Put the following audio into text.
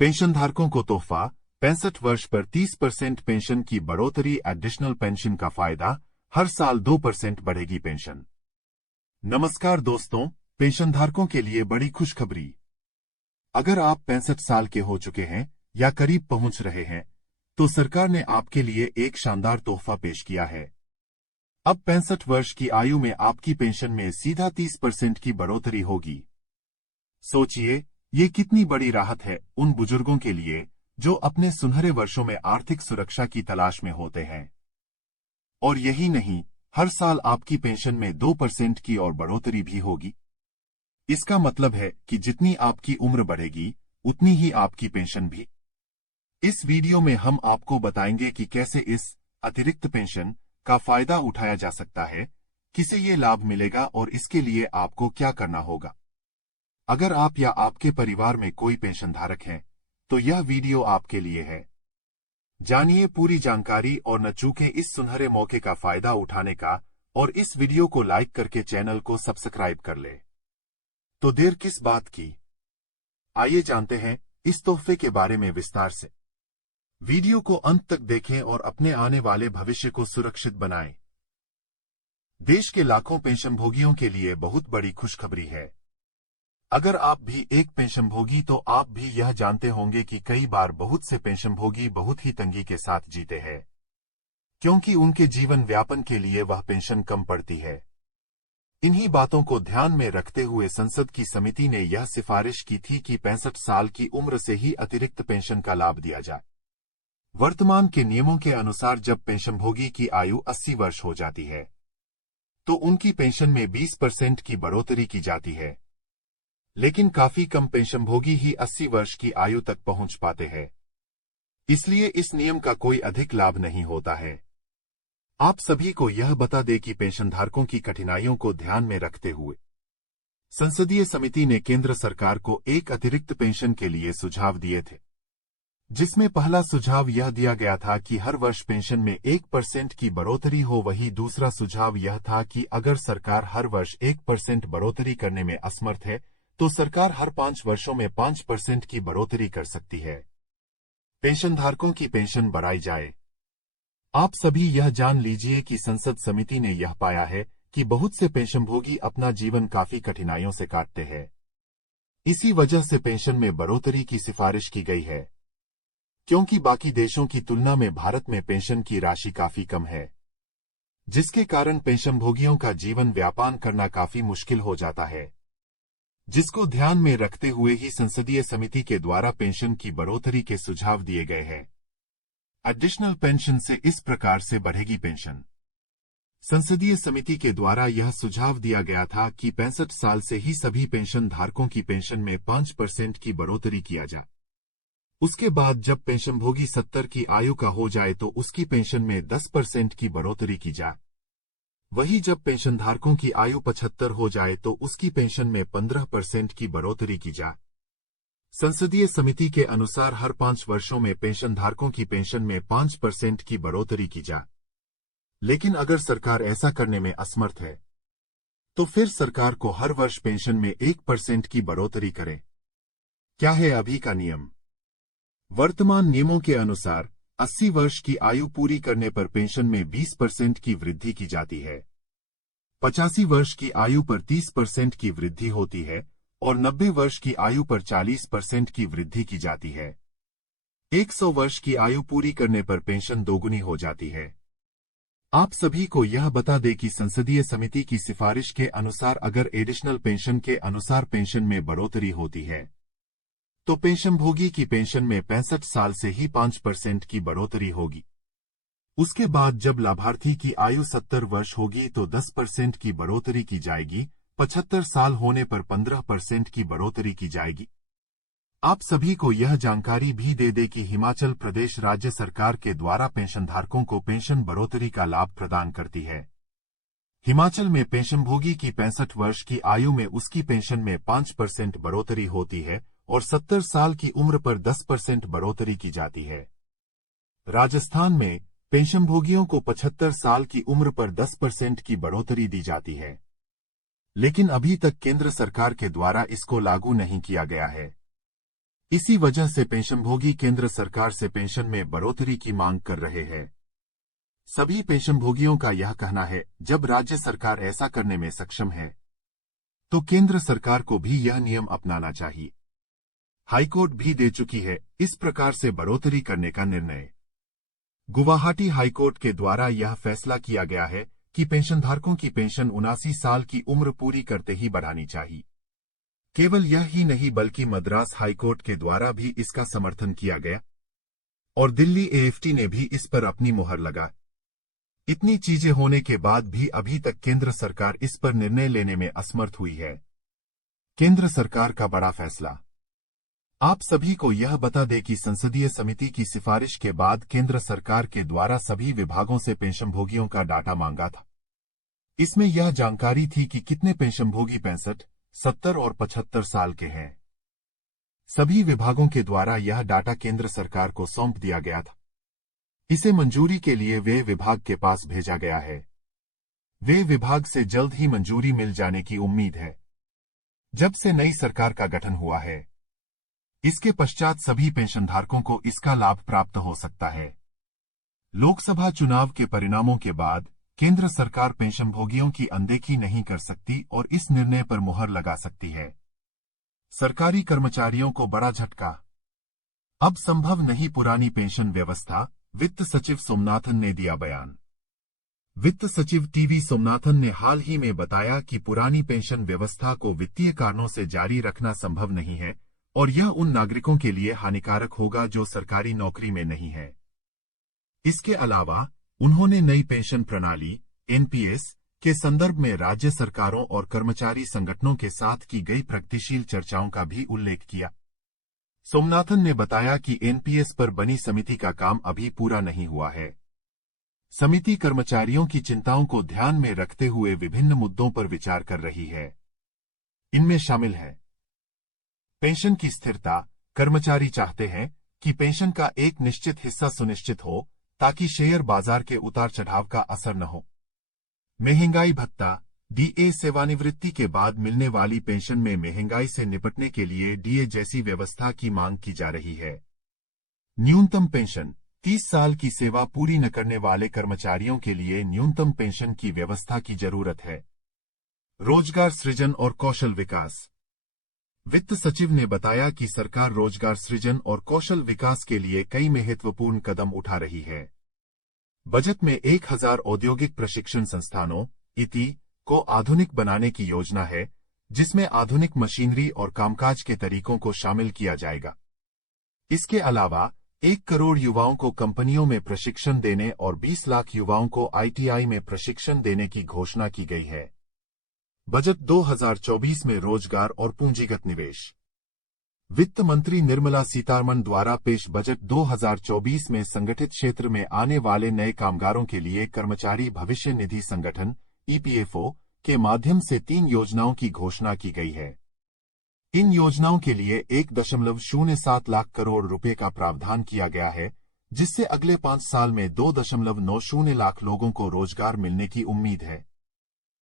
पेंशनधारकों को तोहफा 65 वर्ष पर 30% पेंशन की बढ़ोतरी। एडिशनल पेंशन का फायदा, हर साल 2% बढ़ेगी पेंशन। नमस्कार दोस्तों, पेंशनधारकों के लिए बड़ी खुशखबरी। अगर आप 65 साल के हो चुके हैं या करीब पहुंच रहे हैं, तो सरकार ने आपके लिए एक शानदार तोहफा पेश किया है। अब 65 वर्ष की आयु में आपकी पेंशन में सीधा 30% की बढ़ोतरी होगी। सोचिए, ये कितनी बड़ी राहत है उन बुजुर्गों के लिए जो अपने सुनहरे वर्षों में आर्थिक सुरक्षा की तलाश में होते हैं। और यही नहीं, हर साल आपकी पेंशन में 2% की और बढ़ोतरी भी होगी। इसका मतलब है कि जितनी आपकी उम्र बढ़ेगी, उतनी ही आपकी पेंशन भी। इस वीडियो में हम आपको बताएंगे कि कैसे इस अतिरिक्त पेंशन का फायदा उठाया जा सकता है, किसे ये लाभ मिलेगा और इसके लिए आपको क्या करना होगा। अगर आप या आपके परिवार में कोई पेंशनधारक हैं, तो यह वीडियो आपके लिए है। जानिए पूरी जानकारी और न चूकें इस सुनहरे मौके का फायदा उठाने का, और इस वीडियो को लाइक करके चैनल को सब्सक्राइब कर ले। तो देर किस बात की, आइए जानते हैं इस तोहफे के बारे में विस्तार से। वीडियो को अंत तक देखें और अपने आने वाले भविष्य को सुरक्षित बनाएं। देश के लाखों पेंशनभोगियों के लिए बहुत बड़ी खुशखबरी है। अगर आप भी एक पेंशनभोगी तो आप भी यह जानते होंगे कि कई बार बहुत से पेंशनभोगी बहुत ही तंगी के साथ जीते हैं, क्योंकि उनके जीवन व्यापन के लिए वह पेंशन कम पड़ती है। इन्हीं बातों को ध्यान में रखते हुए संसद की समिति ने यह सिफारिश की थी कि 65 साल की उम्र से ही अतिरिक्त पेंशन का लाभ दिया जाए। वर्तमान के नियमों के अनुसार जब पेंशनभोगी की आयु 80 वर्ष हो जाती है, तो उनकी पेंशन में 20% की बढ़ोतरी की जाती है। लेकिन काफी कम पेंशनभोगी ही 80 वर्ष की आयु तक पहुंच पाते हैं, इसलिए इस नियम का कोई अधिक लाभ नहीं होता है। आप सभी को यह बता दें कि पेंशनधारकों की कठिनाइयों को ध्यान में रखते हुए संसदीय समिति ने केंद्र सरकार को एक अतिरिक्त पेंशन के लिए सुझाव दिए थे, जिसमें पहला सुझाव यह दिया गया था कि हर वर्ष पेंशन में 1% की बढ़ोतरी हो। वहीं दूसरा सुझाव यह था कि अगर सरकार हर वर्ष 1% बढ़ोतरी करने में असमर्थ है, तो सरकार हर 5 वर्षों में 5% की बढ़ोतरी कर सकती है। पेंशनधारकों की पेंशन बढ़ाई जाए। आप सभी यह जान लीजिए कि संसद समिति ने यह पाया है कि बहुत से पेंशनभोगी अपना जीवन काफी कठिनाइयों से काटते हैं। इसी वजह से पेंशन में बढ़ोतरी की सिफारिश की गई है, क्योंकि बाकी देशों की तुलना में भारत में पेंशन की राशि काफी कम है, जिसके कारण पेंशनभोगियों का जीवन व्यापन करना काफी मुश्किल हो जाता है। जिसको ध्यान में रखते हुए ही संसदीय समिति के द्वारा पेंशन की बढ़ोतरी के सुझाव दिए गए हैं। एडिशनल पेंशन से इस प्रकार से बढ़ेगी पेंशन। संसदीय समिति के द्वारा यह सुझाव दिया गया था कि 65 साल से ही सभी पेंशन धारकों की पेंशन में 5% की बढ़ोतरी किया जाए। उसके बाद जब पेंशनभोगी 70 की आयु का हो जाए तो उसकी पेंशन में 10% की बढ़ोतरी की जाए। वही जब पेंशनधारकों की आयु 75 हो जाए तो उसकी पेंशन में 15% की बढ़ोतरी की जाए। संसदीय समिति के अनुसार हर 5 वर्षों में पेंशनधारकों की पेंशन में 5% की बढ़ोतरी की जाए। लेकिन अगर सरकार ऐसा करने में असमर्थ है, तो फिर सरकार को हर वर्ष पेंशन में 1% की बढ़ोतरी करे। क्या है अभी का नियम? वर्तमान नियमों के अनुसार 80 वर्ष की आयु पूरी करने पर पेंशन में 20% की वृद्धि की जाती है, 85 वर्ष की आयु पर 30% की वृद्धि होती है और 90 वर्ष की आयु पर 40% की वृद्धि की जाती है। 100 वर्ष की आयु पूरी करने पर पेंशन दोगुनी हो जाती है। आप सभी को यह बता दें कि संसदीय समिति की सिफारिश के अनुसार अगर एडिशनल पेंशन के अनुसार पेंशन में बढ़ोतरी होती है, तो पेंशनभोगी की पेंशन में 65 साल से ही 5% की बढ़ोतरी होगी। उसके बाद जब लाभार्थी की आयु 70 वर्ष होगी तो 10% की बढ़ोतरी की जाएगी। 75 साल होने पर 15% की बढ़ोतरी की जाएगी। आप सभी को यह जानकारी भी दे दे कि हिमाचल प्रदेश राज्य सरकार के द्वारा पेंशनधारकों को पेंशन बढ़ोतरी का लाभ प्रदान करती है। हिमाचल में पेंशनभोगी की 65 वर्ष की आयु में उसकी पेंशन में 5% बढ़ोतरी होती है और 70 साल की उम्र पर 10% बढ़ोतरी की जाती है। राजस्थान में पेंशनभोगियों को 75 साल की उम्र पर 10% की बढ़ोतरी दी जाती है, लेकिन अभी तक केंद्र सरकार के द्वारा इसको लागू नहीं किया गया है। इसी वजह से पेंशनभोगी केंद्र सरकार से पेंशन में बढ़ोतरी की मांग कर रहे हैं। सभी पेंशनभोगियों का यह कहना है, जब राज्य सरकार ऐसा करने में सक्षम है तो केंद्र सरकार को भी यह नियम अपनाना चाहिए। हाईकोर्ट भी दे चुकी है इस प्रकार से बढ़ोतरी करने का निर्णय। गुवाहाटी हाईकोर्ट के द्वारा यह फैसला किया गया है कि पेंशनधारकों की पेंशन 79 साल की उम्र पूरी करते ही बढ़ानी चाहिए। केवल यह ही नहीं बल्कि मद्रास हाईकोर्ट के द्वारा भी इसका समर्थन किया गया और दिल्ली एएफटी ने भी इस पर अपनी मुहर लगाई। इतनी चीजें होने के बाद भी अभी तक केंद्र सरकार इस पर निर्णय लेने में असमर्थ हुई है। केंद्र सरकार का बड़ा फैसला। आप सभी को यह बता दें कि संसदीय समिति की सिफारिश के बाद केंद्र सरकार के द्वारा सभी विभागों से पेंशनभोगियों का डाटा मांगा था। इसमें यह जानकारी थी कि कितने पेंशनभोगी 65, 70 और 75 साल के हैं। सभी विभागों के द्वारा यह डाटा केंद्र सरकार को सौंप दिया गया था। इसे मंजूरी के लिए वे विभाग के पास भेजा गया है। वे विभाग से जल्द ही मंजूरी मिल जाने की उम्मीद है। जब से नई सरकार का गठन हुआ है, इसके पश्चात सभी पेंशनधारकों को इसका लाभ प्राप्त हो सकता है। लोकसभा चुनाव के परिणामों के बाद केंद्र सरकार पेंशनभोगियों की अनदेखी नहीं कर सकती और इस निर्णय पर मुहर लगा सकती है। सरकारी कर्मचारियों को बड़ा झटका। अब संभव नहीं पुरानी पेंशन व्यवस्था, वित्त सचिव सोमनाथन ने दिया बयान। वित्त सचिव टीवी सोमनाथन ने हाल ही में बताया कि पुरानी पेंशन व्यवस्था को वित्तीय कारणों से जारी रखना संभव नहीं है और यह उन नागरिकों के लिए हानिकारक होगा जो सरकारी नौकरी में नहीं है। इसके अलावा उन्होंने नई पेंशन प्रणाली एनपीएस के संदर्भ में राज्य सरकारों और कर्मचारी संगठनों के साथ की गई प्रगतिशील चर्चाओं का भी उल्लेख किया। सोमनाथन ने बताया कि एनपीएस पर बनी समिति का काम अभी पूरा नहीं हुआ है। समिति कर्मचारियों की चिंताओं को ध्यान में रखते हुए विभिन्न मुद्दों पर विचार कर रही है। इनमें शामिल है पेंशन की स्थिरता। कर्मचारी चाहते हैं कि पेंशन का एक निश्चित हिस्सा सुनिश्चित हो ताकि शेयर बाजार के उतार चढ़ाव का असर न हो। महंगाई भत्ता, डीए सेवानिवृत्ति के बाद मिलने वाली पेंशन में महंगाई से निपटने के लिए डीए जैसी व्यवस्था की मांग की जा रही है। न्यूनतम पेंशन, 30 साल की सेवा पूरी न करने वाले कर्मचारियों के लिए न्यूनतम पेंशन की व्यवस्था की जरूरत है। रोजगार सृजन और कौशल विकास। वित्त सचिव ने बताया कि सरकार रोजगार सृजन और कौशल विकास के लिए कई महत्वपूर्ण कदम उठा रही है। बजट में 1000 औद्योगिक प्रशिक्षण संस्थानों (इति) को आधुनिक बनाने की योजना है, जिसमें आधुनिक मशीनरी और कामकाज के तरीकों को शामिल किया जाएगा। इसके अलावा 1 करोड़ युवाओं को कंपनियों में प्रशिक्षण देने और 20 लाख युवाओं को आईटीआई में प्रशिक्षण देने की घोषणा की गई है। बजट 2024 में रोजगार और पूंजीगत निवेश। वित्त मंत्री निर्मला सीतारमण द्वारा पेश बजट 2024 में संगठित क्षेत्र में आने वाले नए कामगारों के लिए कर्मचारी भविष्य निधि संगठन ईपीएफओ के माध्यम से 3 योजनाओं की घोषणा की गई है। इन योजनाओं के लिए 1.07 लाख करोड़ रुपए का प्रावधान किया गया है, जिससे अगले 5 साल में 2.90 लाख लोगों को रोजगार मिलने की उम्मीद है।